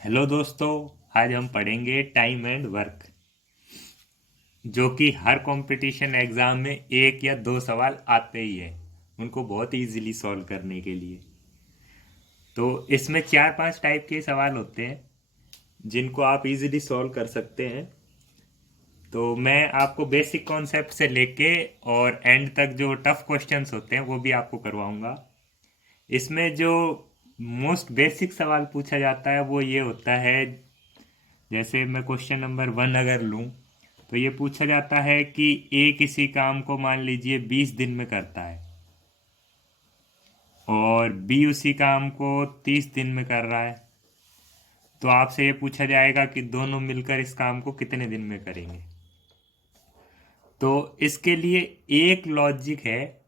Hello दोस्तों। आज हम पढ़ेंगे टाइम एंड वर्क, जो कि हर कंपटीशन एग्जाम में एक या दो सवाल आते ही हैं उनको बहुत इजीली सॉल्व करने के लिए। तो इसमें चार पांच टाइप के सवाल होते हैं जिनको आप इजीली सॉल्व कर सकते हैं। तो मैं आपको बेसिक कॉन्सेप्ट से लेके और एंड तक जो टफ क्वेश्चंस होते हैं वो भी आपको करवाऊंगा। इसमें जो मोस्ट बेसिक सवाल पूछा जाता है वो ये होता है, जैसे मैं क्वेश्चन नंबर 1 अगर लूँ तो ये पूछा जाता है कि ए किसी काम को मान लीजिए 20 दिन में करता है और बी उसी काम को 30 दिन में कर रहा है। तो आपसे ये पूछा जाएगा कि दोनों मिलकर इस काम को कितने दिन में करेंगे। तो इसके लिए एक लॉजिक है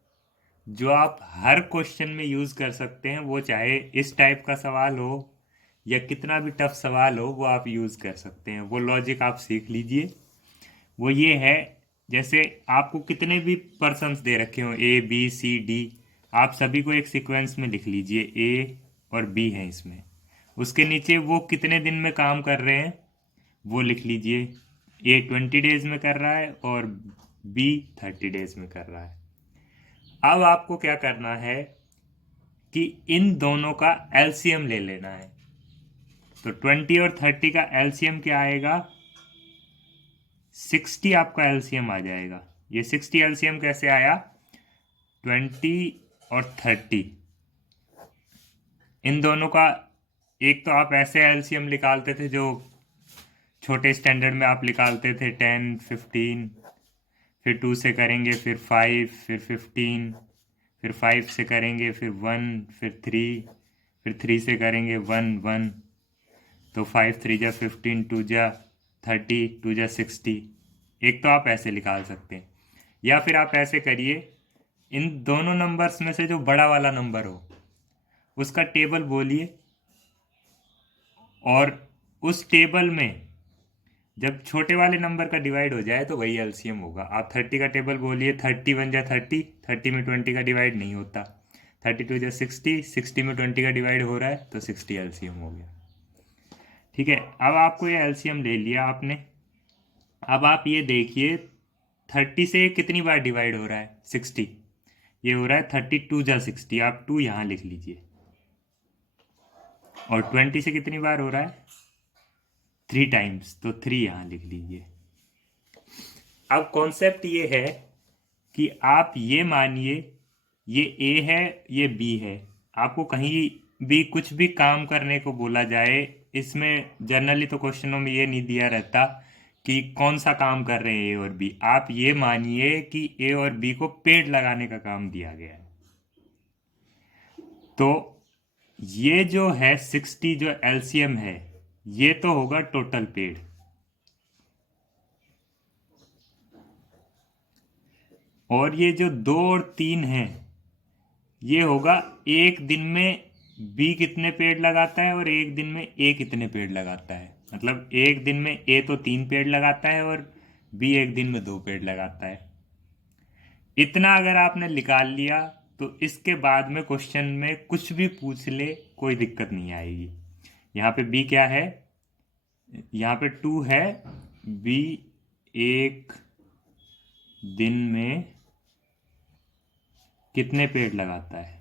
जो आप हर क्वेश्चन में यूज कर सकते हैं, वो चाहे इस टाइप का सवाल हो या कितना भी टफ सवाल हो वो आप यूज कर सकते हैं। वो लॉजिक आप सीख लीजिए। वो ये है, जैसे आपको कितने भी पर्सन्स दे रखे हो ए बी सी डी, आप सभी को एक सीक्वेंस में लिख लीजिए। ए और बी है इसमें, उसके नीचे वो कितने दिन में काम कर रहे हैं वो लिख लीजिए। ए 20 डेज में कर रहा है और बी 30 डेज में कर रहा है। अब आपको क्या करना है कि इन दोनों का एलसीएम ले लेना है। तो 20 और 30 का एलसीएम क्या आएगा? 60 आपका एलसीएम आ जाएगा। ये 60 एलसीएम कैसे आया? 20 और 30, इन दोनों का एक तो आप ऐसे एलसीएम निकालते थे जो छोटे स्टैंडर्ड में आप निकालते थे 10 15, फिर 2 से करेंगे, फिर 5, फिर 15, फिर 5 से करेंगे, फिर 1, फिर 3, फिर 3 से करेंगे 1 1। तो 5 3 जा 15, 2 जा 30, 2 जा 60। एक तो आप ऐसे निकाल सकते हैं, या फिर आप ऐसे करिए, इन दोनों नंबर्स में से जो बड़ा वाला नंबर हो उसका टेबल बोलिए, और उस टेबल में जब छोटे वाले नंबर का डिवाइड हो जाए तो वही एलसीएम होगा। आप 30 का टेबल बोलिए, 30 1 जा 30, 30 में 20 का डिवाइड नहीं होता। 32 जा 60, 60 में 20 का डिवाइड हो रहा है तो 60 एलसीएम हो गया। ठीक है, अब आपको ये एलसीएम ले लिया आपने। अब आप ये देखिए 30 से कितनी बार डिवाइड हो रहा है? 60। ये हो रहा है 32 जा 60, आप 2 यहाँ लिख लीजिए। और 20 से कितनी बार हो रहा है? 3 टाइम्स, तो 3 यहाँ लिख लीजिए। अब कॉन्सेप्ट ये है कि आप ये मानिए ये ए है, ये बी है। आपको कहीं भी कुछ भी काम करने को बोला जाए, इसमें जनरली तो क्वेश्चनों में ये नहीं दिया रहता कि कौन सा काम कर रहे हैं ए और बी। आप ये मानिए कि ए और बी को पेड़ लगाने का काम दिया गया है। तो ये जो है 60 जो एलसीएम है, ये तो होगा टोटल पेड़। और ये जो 2 और 3 है, ये होगा एक दिन में बी कितने पेड़ लगाता है और एक दिन में ए कितने पेड़ लगाता है। मतलब एक दिन में ए तो 3 पेड़ लगाता है और बी एक दिन में 2 पेड़ लगाता है। इतना अगर आपने निकाल लिया तो इसके बाद में क्वेश्चन में कुछ भी पूछ ले कोई दिक्कत नहीं आएगी। यहाँ पे बी क्या है? यहाँ पे 2 है। बी एक दिन में कितने पेड़ लगाता है?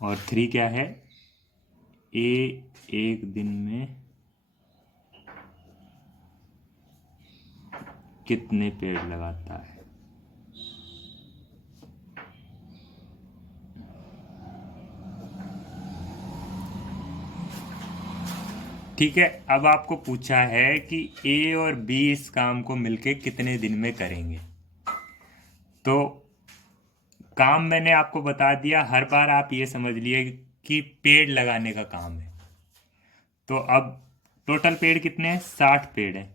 और 3 क्या है? ए एक दिन में कितने पेड़ लगाता है? ठीक है, अब आपको पूछा है कि ए और बी इस काम को मिलके कितने दिन में करेंगे। तो काम मैंने आपको बता दिया। हर बार आप ये समझ लिए कि पेड़ लगाने का काम है। तो अब टोटल पेड़ कितने हैं? 60 पेड़ हैं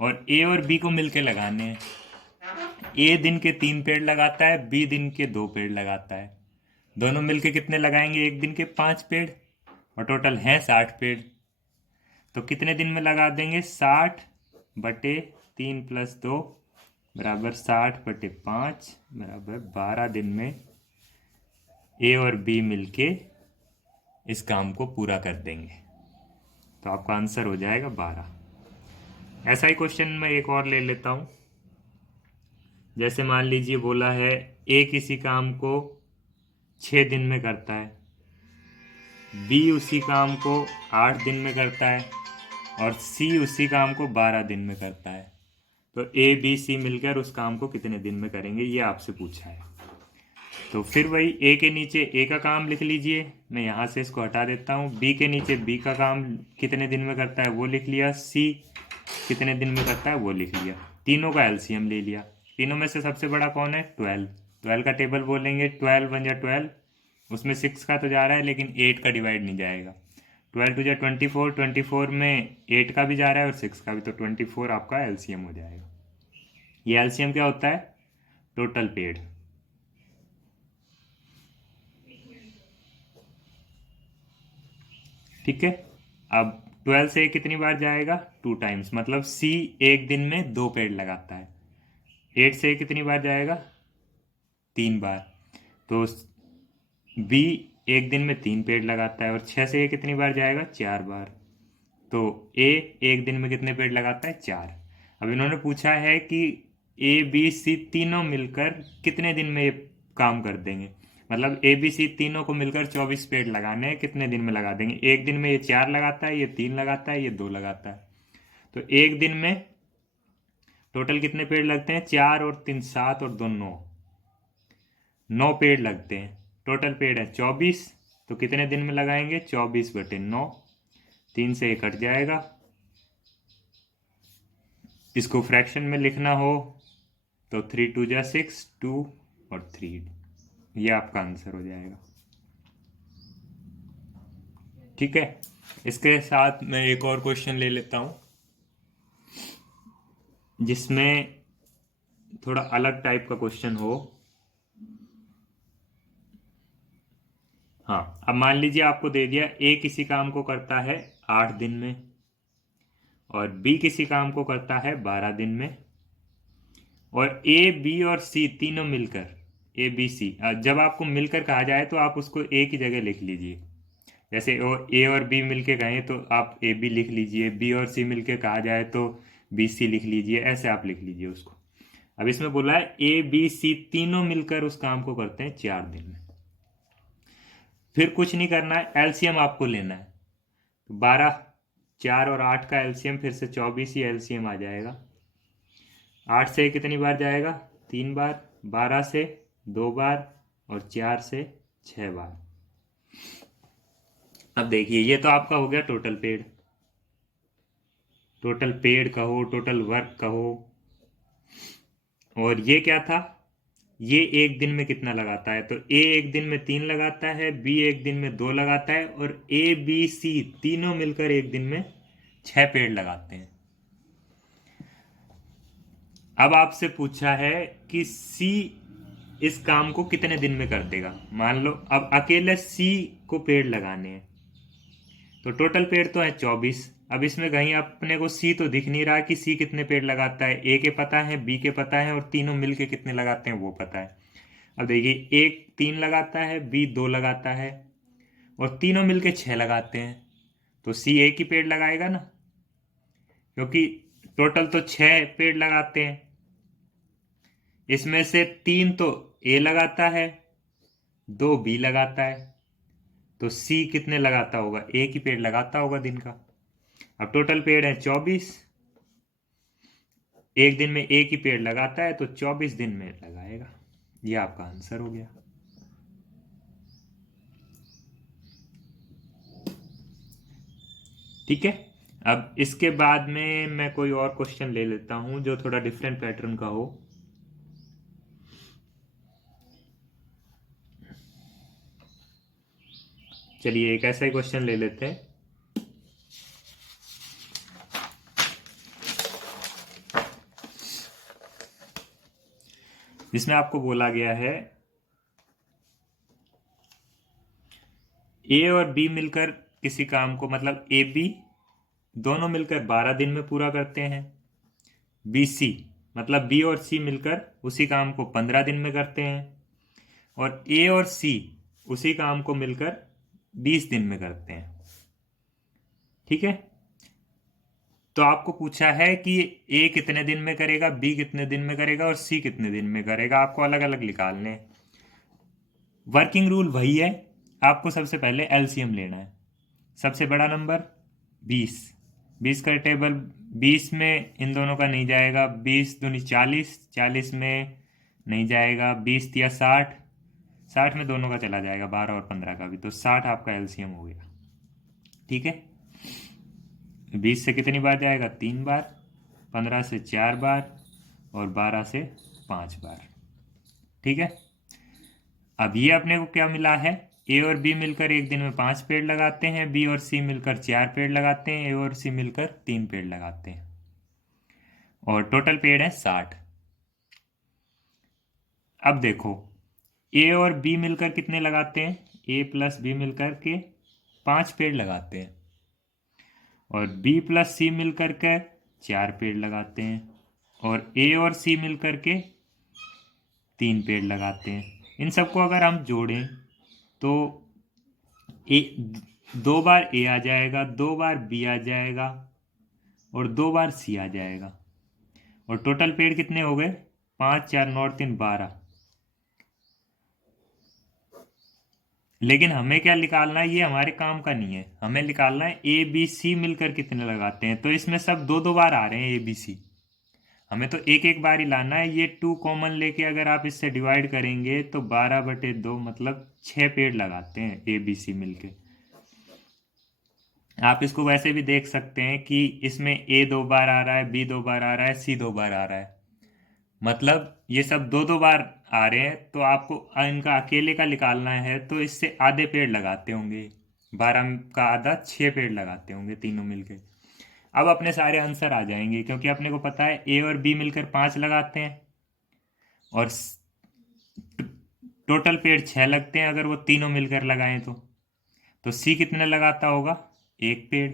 और ए और बी को मिलके लगाने हैं। ए दिन के 3 पेड़ लगाता है, बी दिन के 2 पेड़ लगाता है। दोनों मिलके कितने लगाएंगे? एक दिन के 5 पेड़, और टोटल हैं 60 पेड़। तो कितने दिन में लगा देंगे? 60 बटे 3 + 2, बराबर 60/5 बराबर 12 दिन में ए और बी मिलके इस काम को पूरा कर देंगे। तो आपका आंसर हो जाएगा 12। ऐसा ही क्वेश्चन मैं एक और ले लेता हूं। जैसे मान लीजिए बोला है ए किसी काम को 6 दिन में करता है, बी उसी काम को 8 दिन में करता है और सी उसी काम को 12 दिन में करता है। तो ए बी सी मिलकर उस काम को कितने दिन में करेंगे, ये आपसे पूछा है। तो फिर वही ए के नीचे ए का काम लिख लीजिए, मैं यहाँ से इसको हटा देता हूँ। बी के नीचे बी का काम कितने दिन में करता है वो लिख लिया, सी कितने दिन में करता है वो लिख लिया, तीनों का एलसीएम ले लिया। तीनों में से सबसे बड़ा कौन है, 12। 12 का टेबल बोलेंगे, 12 1 या 12, उसमें 6 का तो जा रहा है लेकिन 8 का डिवाइड नहीं जाएगा। 12 2 या 24, 24 में 8 का भी जा रहा है और 6 का भी, तो 24 आपका एलसीएम हो जाएगा। ये एलसीएम क्या होता है, टोटल पेड। ठीक है। अब 12 से कितनी बार जाएगा, 2 टाइम्स, मतलब सी एक दिन में 2 पेड़ लगाता है। 8 से कितनी बार जाएगा, 3 बार। तो बी एक दिन में 3 पेड़ लगाता है और 6 से कितनी बार जाएगा, 4 बार। तो ए एक दिन में कितने पेड़ लगाता है, 4। अब इन्होंने पूछा है कि ए बी सी तीनों मिलकर कितने दिन में ये काम कर देंगे, मतलब ए बी सी तीनों को मिलकर 24 पेड़ लगाने हैं, कितने दिन में लगा देंगे। एक दिन में ये 4 लगाता है, ये 3 लगाता है, ये 2 लगाता है। तो एक दिन में टोटल कितने पेड़ लगते हैं, 4 और 3 7 और 2 9, 9 पेड़ लगते हैं। टोटल पेड़ है 24, तो कितने दिन में लगाएंगे, 24/9। 3 से 1 कट जाएगा। इसको फ्रैक्शन में लिखना हो तो 3 2 जा 6, 2 और 3, ये आपका आंसर हो जाएगा। ठीक है। इसके साथ मैं एक और क्वेश्चन ले लेता हूं जिसमें थोड़ा अलग टाइप का क्वेश्चन हो। हाँ, अब मान लीजिए आपको दे दिया ए किसी काम को करता है 8 दिन में और बी किसी काम को करता है 12 दिन में, और ए बी और सी तीनों मिलकर, ए बी सी, जब आपको मिलकर कहा जाए तो आप उसको ए की जगह लिख लीजिए। जैसे ए और बी मिलके गए तो आप ए बी लिख लीजिए, बी और सी मिलके कहा जाए तो बी सी लिख लीजिए, ऐसे आप लिख लीजिए उसको। अब इसमें बोला है ए बी सी तीनों मिलकर उस काम को करते हैं 4 दिन में। फिर कुछ नहीं करना है, एलसीएम आपको लेना है। तो 12, 4 और 8 का एलसीएम फिर से 24 ही एलसीएम आ जाएगा। 8 से कितनी बार जाएगा, 3 बार। 12 से 2 बार और 4 से 6 बार। अब देखिए ये तो आपका हो गया टोटल पेड, टोटल पेड कहो, टोटल वर्क कहो। और ये क्या था, ये एक दिन में कितना लगाता है, तो ए एक दिन में 3 लगाता है, बी एक दिन में 2 लगाता है और ए बी सी तीनों मिलकर एक दिन में 6 पेड़ लगाते हैं। अब आपसे पूछा है कि सी इस काम को कितने दिन में कर देगा। मान लो अब अकेले सी को पेड़ लगाने हैं, तो टोटल पेड़ तो है 24। अब इसमें कहीं अपने को सी तो दिख नहीं रहा कि सी कितने पेड़ लगाता है। ए के पता है, बी के पता है और तीनों मिलके कितने लगाते हैं वो पता है। अब देखिए एक 3 लगाता है, बी 2 लगाता है और तीनों मिलके 6 लगाते हैं, तो सी एक ही पेड़ लगाएगा ना, क्योंकि टोटल तो 6 पेड़ लगाते हैं। इसमें से 3 तो ए लगाता है, 2 बी लगाता है, तो सी कितने लगाता होगा, एक ही पेड़ लगाता होगा दिन का। अब टोटल पेड़ है 24, एक दिन में एक ही पेड़ लगाता है तो 24 दिन में लगाएगा। ये आपका आंसर हो गया। ठीक है। अब इसके बाद में मैं कोई और क्वेश्चन ले लेता हूं जो थोड़ा डिफरेंट पैटर्न का हो। चलिए एक ऐसा ही क्वेश्चन ले लेते हैं। जिसमें आपको बोला गया है ए और बी मिलकर किसी काम को, मतलब ए बी दोनों मिलकर 12 दिन में पूरा करते हैं। बी सी मतलब बी और सी मिलकर उसी काम को 15 दिन में करते हैं, और ए और सी उसी काम को मिलकर 20 दिन में करते हैं। ठीक है, तो आपको पूछा है कि ए कितने दिन में करेगा, बी कितने दिन में करेगा और सी कितने दिन में करेगा, आपको अलग अलग निकालने हैं। वर्किंग रूल वही है, आपको सबसे पहले एलसीएम लेना है। सबसे बड़ा नंबर 20, 20 का टेबल 20 में इन दोनों का नहीं जाएगा, 20 दूनी 40, 40 में नहीं जाएगा, 20 या 60, 60 में दोनों का चला जाएगा, 12 और 15 का भी, तो 60 आपका एलसीएम हो गया। ठीक है, 20 से कितनी बार जाएगा, 3 बार, 15 से 4 बार और 12 से 5 बार। ठीक है, अब ये अपने को क्या मिला है, ए और बी मिलकर एक दिन में 5 पेड़ लगाते हैं, बी और सी मिलकर 4 पेड़ लगाते हैं, ए और सी मिलकर 3 पेड़ लगाते हैं, और टोटल पेड़ है 60। अब देखो, ए और बी मिलकर कितने लगाते हैं, ए प्लस बी मिलकर के 5 पेड़ लगाते हैं, और बी प्लस सी मिलकर के 4 पेड़ लगाते हैं, और ए और सी मिलकर के 3 पेड़ लगाते हैं। इन सबको अगर हम जोड़ें तो ए 2 बार ए आ जाएगा, 2 बार बी आ जाएगा और 2 बार सी आ जाएगा, और टोटल पेड़ कितने हो गए, 5 4 9 3 12। लेकिन हमें क्या निकालना है, ये हमारे काम का नहीं है, हमें निकालना है ए बी सी मिलकर कितने लगाते हैं। तो इसमें सब 2 2 बार आ रहे हैं ए बी सी, हमें तो एक एक बार ही लाना है। ये 2 कॉमन लेके अगर आप इससे डिवाइड करेंगे तो 12/2 मतलब 6 पेड़ लगाते हैं ए बी सी मिलके। आप इसको वैसे भी देख सकते हैं कि इसमें ए 2 बार आ रहा है, बी 2 बार आ रहा है, सी 2 बार आ रहा है, मतलब ये सब 2 2 बार आ रहे हैं। तो आपको इनका अकेले का निकालना है तो इससे आधे पेड़ लगाते होंगे, 12 का आधा 6 पेड़ लगाते होंगे तीनों मिलके। अब अपने सारे आंसर आ जाएंगे, क्योंकि अपने को पता है ए और बी मिलकर 5 लगाते हैं और टोटल पेड़ 6 लगते हैं अगर वो तीनों मिलकर लगाएं तो सी कितने लगाता होगा, 1 पेड़।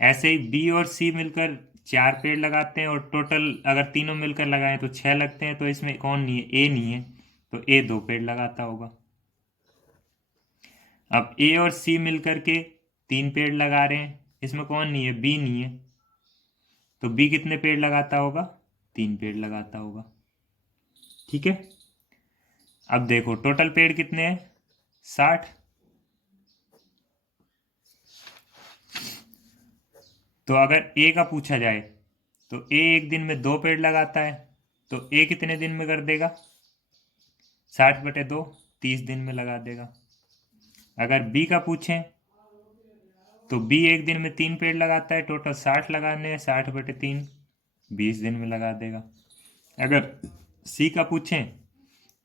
ऐसे ही बी और सी मिलकर 4 पेड़ लगाते हैं और टोटल अगर तीनों मिलकर लगाएं तो 6 लगते हैं, तो इसमें कौन नहीं है, ए नहीं है, तो ए 2 पेड़ लगाता होगा। अब ए और सी मिलकर के 3 पेड़ लगा रहे हैं, इसमें कौन नहीं है, बी नहीं है, तो बी कितने पेड़ लगाता होगा, 3 पेड़ लगाता होगा। ठीक है, अब देखो टोटल पेड़ कितने हैं, 60। तो अगर ए का पूछा जाए तो ए एक दिन में 2 पेड़ लगाता है, तो ए कितने दिन में कर देगा, 60/2 30 दिन में लगा देगा। अगर बी का पूछें तो बी एक दिन में 3 पेड़ लगाता है, टोटल 60 लगाने हैं, 60/3 20 दिन में लगा देगा। अगर सी का पूछें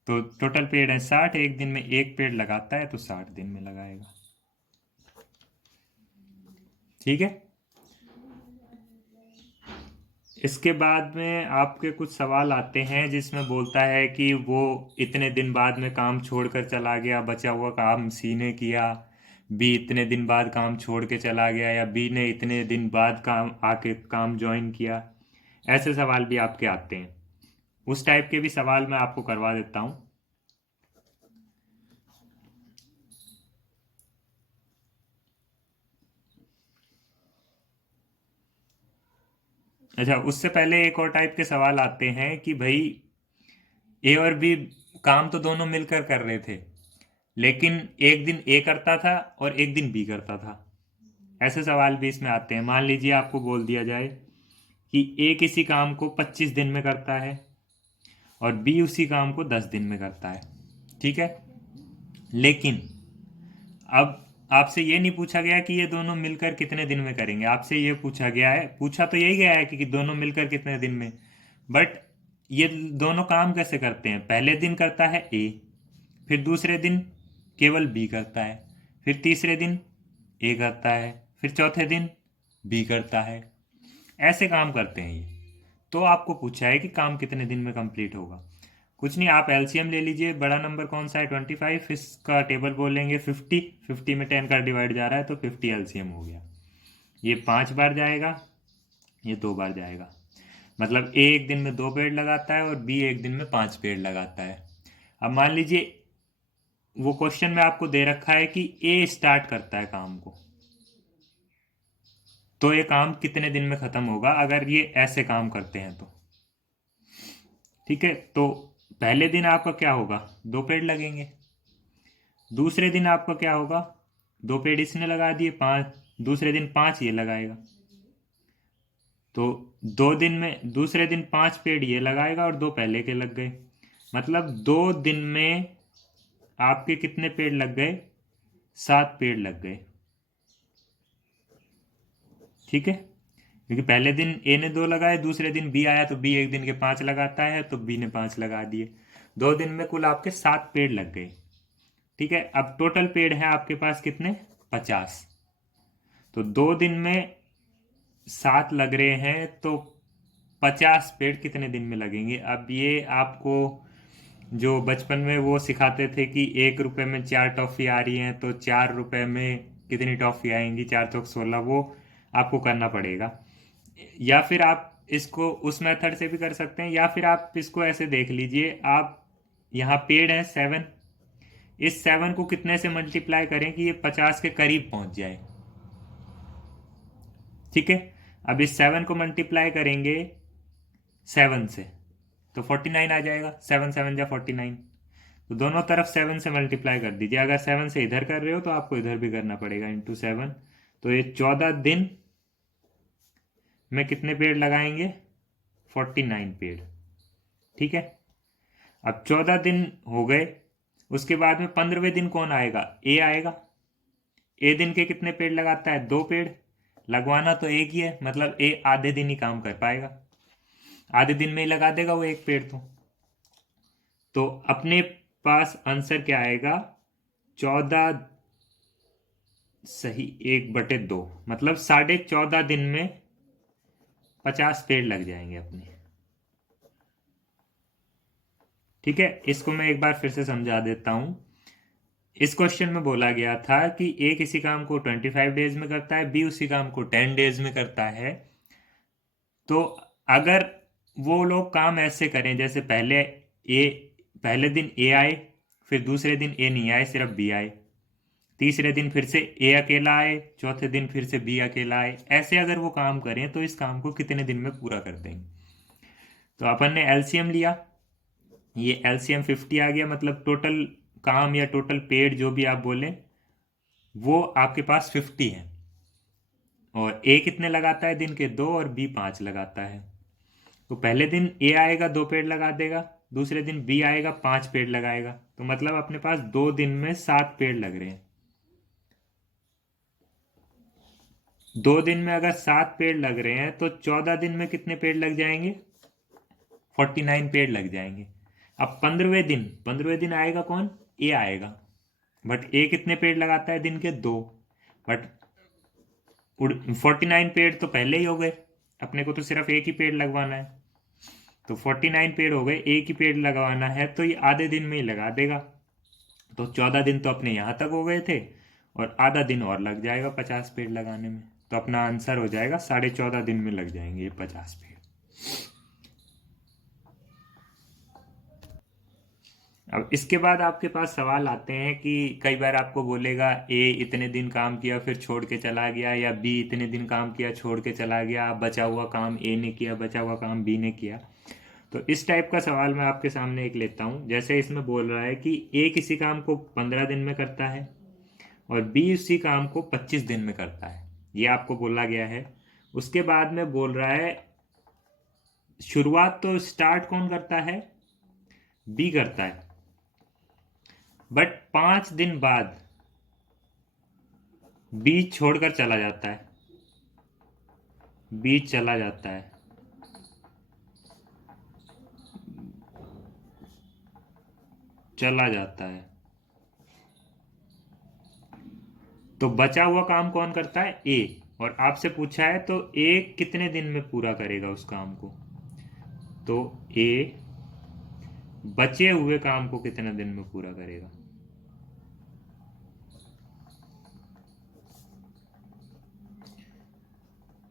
तो टोटल पेड़ है 60, एक दिन में 1 पेड़ लगाता है तो 60 दिन में लगाएगा। ठीक है, इसके बाद में आपके कुछ सवाल आते हैं जिसमें बोलता है कि वो इतने दिन बाद में काम छोड़कर चला गया, बचा हुआ काम सी ने किया, बी इतने दिन बाद काम छोड़ के चला गया, या बी ने इतने दिन बाद काम आके काम ज्वाइन किया। ऐसे सवाल भी आपके आते हैं, उस टाइप के भी सवाल मैं आपको करवा देता हूँ। अच्छा, उससे पहले एक और टाइप के सवाल आते हैं कि भाई ए और बी काम तो दोनों मिलकर कर रहे थे, लेकिन एक दिन ए करता था और एक दिन बी करता था। ऐसे सवाल भी इसमें आते हैं। मान लीजिए आपको बोल दिया जाए कि ए किसी काम को 25 दिन में करता है और बी उसी काम को 10 दिन में करता है। ठीक है, लेकिन अब आपसे ये नहीं पूछा गया कि ये दोनों मिलकर कितने दिन में करेंगे, आपसे ये पूछा गया है, पूछा तो यही गया है कि दोनों मिलकर कितने दिन में। बट ये दोनों काम कैसे करते हैं, पहले दिन करता है ए, फिर दूसरे दिन केवल बी करता है, फिर तीसरे दिन ए करता है, फिर चौथे दिन बी करता है। ऐसे काम करते हैं ये। तो आपको पूछा है कि काम कितने दिन में कंप्लीट होगा। कुछ नहीं, आप एलसीएम ले लीजिए, बड़ा नंबर कौन सा है 25, इसका टेबल बोलेंगे 50, 50 में 10 का डिवाइड जा रहा है तो 50 एलसीएम हो गया। ये 5 बार जाएगा, ये 2 बार जाएगा, मतलब ए एक दिन में 2 पेड़ लगाता है और बी एक दिन में 5 पेड़ लगाता है। अब मान लीजिए वो क्वेश्चन में आपको दे रखा है कि ए स्टार्ट करता है काम को, तो ये काम कितने दिन में खत्म होगा अगर ये ऐसे काम करते हैं तो। ठीक है, तो पहले दिन आपका क्या होगा, 2 पेड़ लगेंगे। दूसरे दिन आपका क्या होगा, 2 पेड़ इसने लगा दिए, 5, दूसरे दिन 5 ये लगाएगा। तो 2 दिन में दूसरे दिन 5 पेड़ ये लगाएगा और 2 पहले के लग गए। मतलब 2 दिन में आपके कितने पेड़ लग गए, 7 पेड़ लग गए। ठीक है, क्योंकि पहले दिन ए ने 2 लगाए, दूसरे दिन बी आया तो बी एक दिन के 5 लगाता है तो बी ने 5 लगा दिए। 2 दिन में कुल आपके 7 पेड़ लग गए। ठीक है, अब टोटल पेड़ है आपके पास कितने, 50। तो 2 दिन में 7 लग रहे हैं तो 50 पेड़ कितने दिन में लगेंगे। अब ये आपको जो बचपन में वो सिखाते थे कि 1 रुपए में 4 टॉफी आ रही हैं तो 4 रुपए में कितनी टॉफी आएंगी, 4 चौक 16, वो आपको करना पड़ेगा। या फिर आप इसको उस मेथड से भी कर सकते हैं, या फिर आप इसको ऐसे देख लीजिए, आप यहाँ पेड़ है 7, इस 7 को कितने से मल्टीप्लाई करें कि ये 50 के करीब पहुंच जाए। ठीक है, अब इस 7 को मल्टीप्लाई करेंगे 7 से तो 49 आ जाएगा, 7 7 जा 49। तो दोनों तरफ 7 से मल्टीप्लाई कर दीजिए। अगर 7 से इधर कर रहे हो तो आपको इधर भी करना पड़ेगा, × 7। तो ये 14 दिन में कितने पेड़ लगाएंगे, 49 पेड़। ठीक है, अब 14 दिन हो गए, उसके बाद में 15वें दिन कौन आएगा, ए आएगा। ए दिन के कितने पेड़ लगाता है, 2 पेड़। लगवाना तो एक ही है, मतलब ए आधे दिन ही काम कर पाएगा, आधे दिन में ही लगा देगा वो 1 पेड़। तो अपने पास आंसर क्या आएगा, 14 सही 1/2, मतलब 14.5 दिन में 50 पेड़ लग जाएंगे अपने। ठीक है, इसको मैं एक बार फिर से समझा देता हूं। इस क्वेश्चन में बोला गया था कि ए किसी काम को 25 डेज में करता है, बी उसी काम को 10 डेज में करता है। तो अगर वो लोग काम ऐसे करें, जैसे पहले दिन ए आए, फिर दूसरे दिन ए नहीं आए, सिर्फ बी आए, तीसरे दिन फिर से ए अकेला आए, चौथे दिन फिर से बी अकेला आए, ऐसे अगर वो काम करें तो इस काम को कितने दिन में पूरा कर देंगे। तो अपन ने एलसीएम लिया, ये एलसीएम 50 आ गया, मतलब टोटल काम या टोटल पेड़ जो भी आप बोले वो आपके पास 50 है। और ए कितने लगाता है दिन के, 2, और बी 5 लगाता है। तो पहले दिन ए आएगा, 2 पेड़ लगा देगा, दूसरे दिन बी आएगा, 5 पेड़ लगाएगा। तो मतलब अपने पास 2 दिन में 7 पेड़ लग रहे हैं। 2 दिन में अगर 7 पेड़ लग रहे हैं तो 14 दिन में कितने पेड़ लग जाएंगे, 49 पेड़ लग जाएंगे। अब 15वें दिन आएगा कौन, ए आएगा। बट ए कितने पेड़ लगाता है दिन के, 2। बट 49 पेड़ तो पहले ही हो गए, अपने को तो सिर्फ एक ही पेड़ लगवाना है। तो 49 पेड़ हो गए, एक ही पेड़ लगवाना है तो ये आधे दिन में ही लगा देगा। तो 14 दिन तो अपने यहाँ तक हो गए थे, और आधा दिन और लग जाएगा 50 पेड़ लगाने में। तो अपना आंसर हो जाएगा 14.5 दिन में लग जाएंगे ये 50 पेड़। अब इसके बाद आपके पास सवाल आते हैं कि कई बार आपको बोलेगा ए इतने दिन काम किया फिर छोड़ के चला गया, या बी इतने दिन काम किया छोड़ के चला गया, बचा हुआ काम ए ने किया, बचा हुआ काम बी ने किया। तो इस टाइप का सवाल मैं आपके सामने एक लेता हूँ। जैसे इसमें बोल रहा है कि ए किसी काम को 15 दिन में करता है और बी उसी काम को 25 दिन में करता है, ये आपको बोला गया है। उसके बाद में बोल रहा है शुरुआत तो स्टार्ट कौन करता है, बी करता है, बट 5 दिन बाद बी छोड़कर चला जाता है, बी चला जाता है। चला जाता है तो बचा हुआ काम कौन करता है, ए। और आपसे पूछा है तो ए कितने दिन में पूरा करेगा उस काम को। तो ए बचे हुए काम को कितने दिन में पूरा करेगा।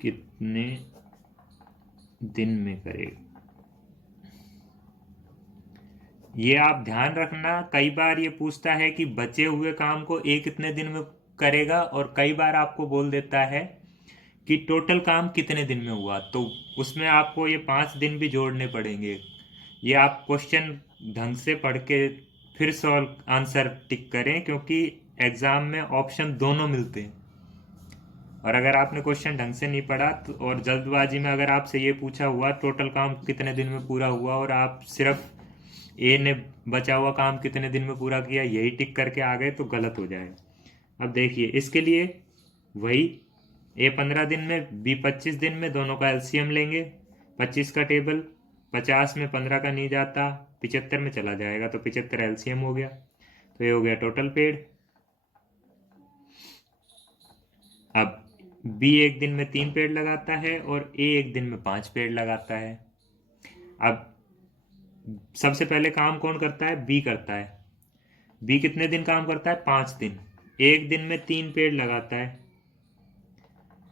कितने दिन में करेगा। ये आप ध्यान रखना, कई बार ये पूछता है कि बचे हुए काम को ए कितने दिन में करेगा, और कई बार आपको बोल देता है कि टोटल काम कितने दिन में हुआ, तो उसमें आपको ये 5 दिन भी जोड़ने पड़ेंगे। ये आप क्वेश्चन ढंग से पढ़ के फिर सॉल्व आंसर टिक करें, क्योंकि एग्जाम में ऑप्शन दोनों मिलते हैं। और अगर आपने क्वेश्चन ढंग से नहीं पढ़ा तो, और जल्दबाजी में अगर आपसे ये पूछा हुआ टोटल काम कितने दिन में पूरा हुआ, और आप सिर्फ ए ने बचा हुआ काम कितने दिन में पूरा किया यही टिक करके आ गए, तो गलत हो जाएगा। अब देखिए इसके लिए वही, ए 15 दिन में, बी 25 दिन में, दोनों का एलसीएम लेंगे। 25 का टेबल, 50 में 15 का नहीं जाता, 75 में चला जाएगा, तो 75 एलसीएम हो गया। तो ये हो गया टोटल पेड। अब बी एक दिन में 3 पेड़ लगाता है और ए एक दिन में 5 पेड़ लगाता है। अब सबसे पहले काम कौन करता है? बी करता है। बी कितने दिन काम करता है? 5 दिन। एक दिन में 3 पेड़ लगाता है,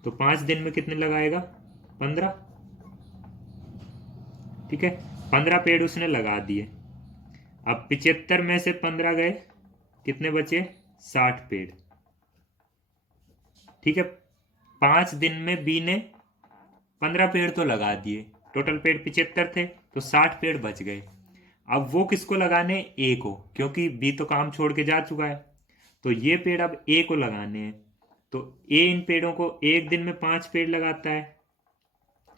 तो 5 दिन में कितने लगाएगा? 15। ठीक है, 15 पेड़ उसने लगा दिए। अब 75 में से 15 गए, कितने बचे? 60 पेड़। ठीक है, 5 दिन में बी ने 15 पेड़ तो लगा दिए, टोटल पेड़ 75 थे, तो 60 पेड़ बच गए। अब वो किसको लगाने? ए को, क्योंकि बी तो काम छोड़ के जा चुका है। तो ये पेड़ अब ए को लगाने हैं। तो ए इन पेड़ों को एक दिन में 5 पेड़ लगाता है,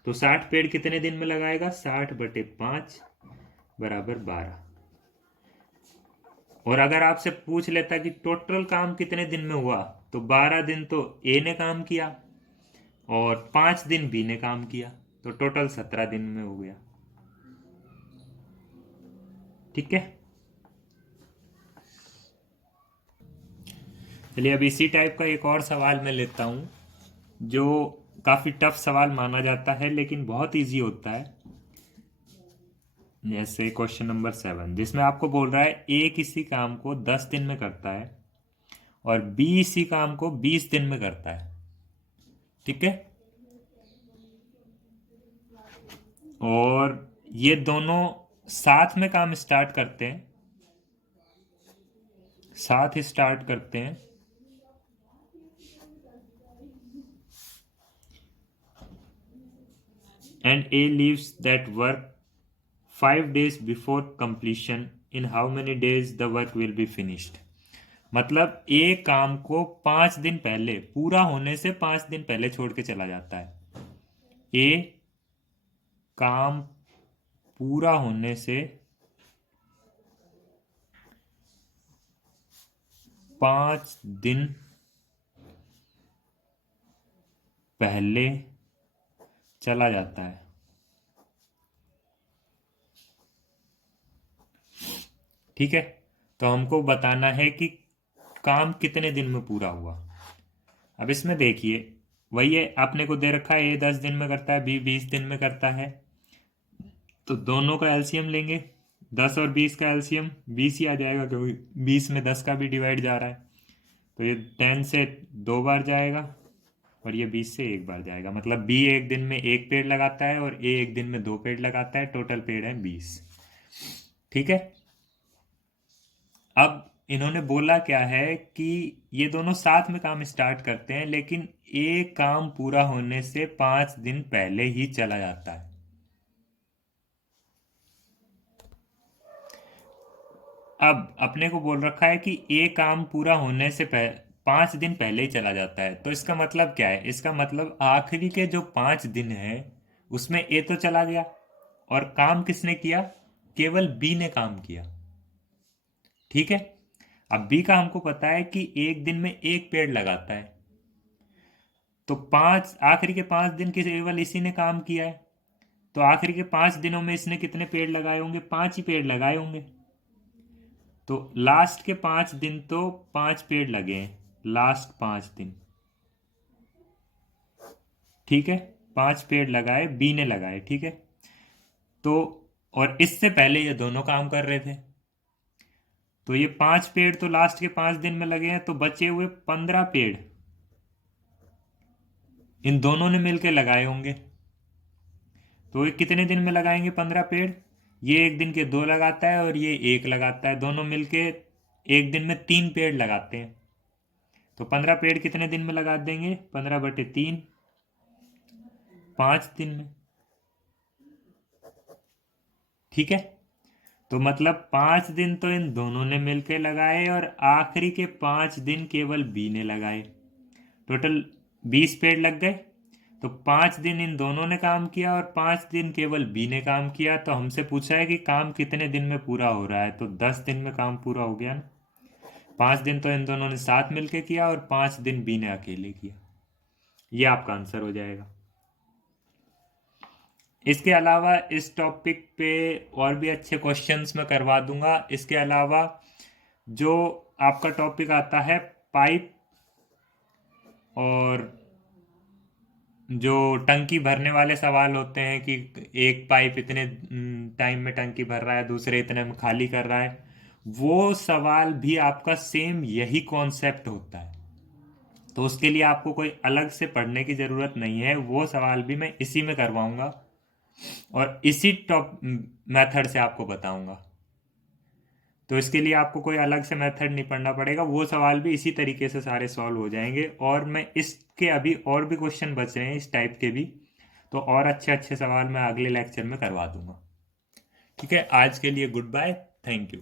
तो 60 पेड़ कितने दिन में लगाएगा? 60/5 बराबर 12। और अगर आपसे पूछ लेता कि टोटल काम कितने दिन में हुआ, तो 12 दिन तो ए ने काम किया और 5 दिन बी ने काम किया, तो टोटल 17 दिन में हो गया। ठीक है, चलिए अब इसी टाइप का एक और सवाल मैं लेता हूं, जो काफी टफ सवाल माना जाता है लेकिन बहुत इजी होता है। जैसे क्वेश्चन नंबर 7, जिसमें आपको बोल रहा है ए किसी काम को 10 दिन में करता है और बी इसी काम को 20 दिन में करता है। ठीक है, और ये दोनों साथ में काम स्टार्ट करते हैं, साथ ही स्टार्ट करते हैं। And A leaves that work 5 days before completion, in how many days the work will be finished. मतलब एक काम को 5 दिन पहले, पूरा होने से 5 दिन पहले छोड़ के चला जाता है। ए काम पूरा होने से 5 दिन पहले चला जाता है। ठीक है, तो हमको बताना है कि काम कितने दिन में पूरा हुआ। अब इसमें देखिए, वही है, आपने को दे रखा है ए 10 दिन में करता है, बी 20 दिन में करता है, तो दोनों का एलसीएम लेंगे। 10 और 20 का एलसीएम 20 ही आ जाएगा, क्योंकि 20 में 10 का भी डिवाइड जा रहा है, तो ये 10 से 2 बार जाएगा और ये 20 से 1 बार जाएगा। मतलब बी एक दिन में 1 पेड़ लगाता है और ए एक दिन में 2 पेड़ लगाता है, टोटल पेड़ है 20। ठीक है, अब इन्होंने बोला क्या है कि ये दोनों साथ में काम स्टार्ट करते हैं, लेकिन एक काम पूरा होने से 5 दिन पहले ही चला जाता है। अब अपने को बोल रखा है कि एक काम पूरा होने से 5 दिन पहले ही चला जाता है, तो इसका मतलब क्या है? इसका मतलब आखिरी के जो 5 दिन है उसमें ए तो चला गया, और काम किसने किया? केवल बी ने काम किया। ठीक है, अब बी का हमको पता है कि एक दिन में 1 पेड़ लगाता है, तो आखिरी के 5 दिन के केवल इसी ने काम किया है, तो आखिरी के 5 दिनों में इसने कितने पेड़ लगाए होंगे? 5 ही पेड़ लगाए होंगे। तो लास्ट के 5 दिन तो 5 पेड़ लगे हैं, लास्ट 5 दिन। ठीक है, 5 पेड़ लगाए, बी ने लगाए। ठीक है, तो और इससे पहले ये दोनों काम कर रहे थे, तो ये 5 पेड़ तो लास्ट के 5 दिन में लगे हैं, तो बचे हुए 15 पेड़ इन दोनों ने मिलकर लगाए होंगे। तो ये कितने दिन में लगाएंगे 15 पेड़? ये एक दिन के 2 लगाता है और ये 1 लगाता है, दोनों मिलके एक दिन में 3 पेड़ लगाते हैं। तो 15 पेड़ कितने दिन में लगा देंगे? 15/3, 5 दिन में। ठीक है, तो मतलब 5 दिन तो इन दोनों ने मिलकर लगाए और आखिरी के 5 दिन केवल बी ने लगाए। टोटल 20 पेड़ लग गए। तो 5 दिन इन दोनों ने काम किया और 5 दिन केवल बी ने काम किया। तो हमसे पूछा है कि काम कितने दिन में पूरा हो रहा है, तो 10 दिन में काम पूरा हो गया ना। 5 दिन तो इन दोनों ने साथ मिलके किया और 5 दिन बी ने अकेले किया। ये आपका आंसर हो जाएगा। इसके अलावा इस टॉपिक पे और भी अच्छे क्वेश्चंस मैं करवा दूंगा। इसके अलावा जो आपका टॉपिक आता है पाइप और जो टंकी भरने वाले सवाल होते हैं कि एक पाइप इतने टाइम में टंकी भर रहा है, दूसरे इतने में खाली कर रहा है, वो सवाल भी आपका सेम यही कॉन्सेप्ट होता है। तो उसके लिए आपको कोई अलग से पढ़ने की ज़रूरत नहीं है, वो सवाल भी मैं इसी में करवाऊंगा और इसी टॉप मेथड से आपको बताऊंगा। तो इसके लिए आपको कोई अलग से मेथड नहीं पढ़ना पड़ेगा, वो सवाल भी इसी तरीके से सारे सॉल्व हो जाएंगे। और मैं इसके अभी और भी क्वेश्चन बच रहे हैं इस टाइप के भी, तो और अच्छे अच्छे सवाल मैं अगले लेक्चर में करवा दूंगा। ठीक है, आज के लिए गुड बाय, थैंक यू।